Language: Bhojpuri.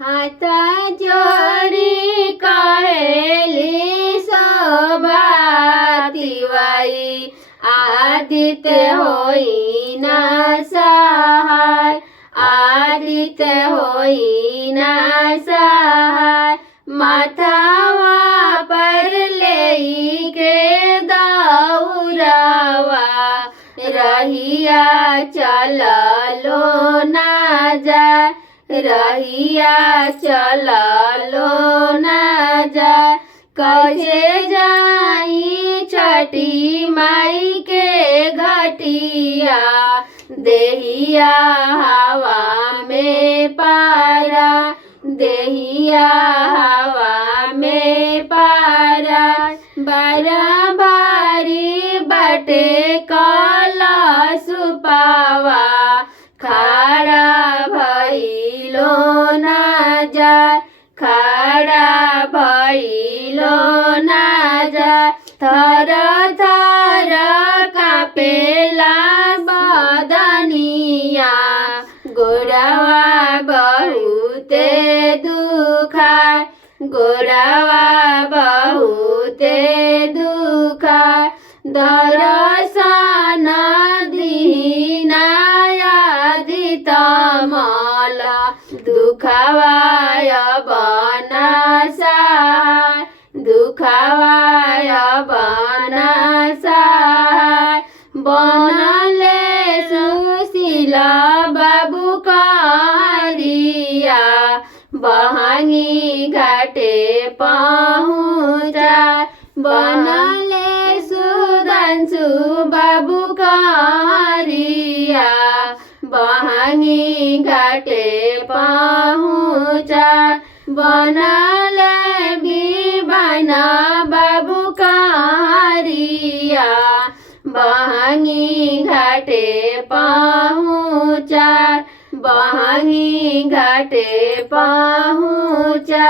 हाथ जोड़ी कहेली शोभा तिवारी आदित्य होई ना सहाय आदित्य होई ना सहाय माथावा पर ले के दौरावा रहिया चललो ना जाए रहिया चललो ना जाए कैसे जाई छठी माई के घटिया देहिया हवा में पारा देहिया हवा में पारा बड़ा भारी बटे काला सुपावा खड़ा भइलो ना जाए खड़ा भइलो ना जाए थर थर कापेला बदनिया गोड़वा बहुते दुखाय गोड़वा बहुते दुखाय दर्शन दीनाया तमला दुखवाय बनसा दुखवाय बनसा बनले सुशीला बाबू करिया बहंगी घाटे पहुँचा बनले सुधांशु बाबू करिया बहंगी घाटे पहुँचा बनले भी बना बाबू करिया बहंगी घाटे पहुँचा बहंगी घाटे पहुँचा।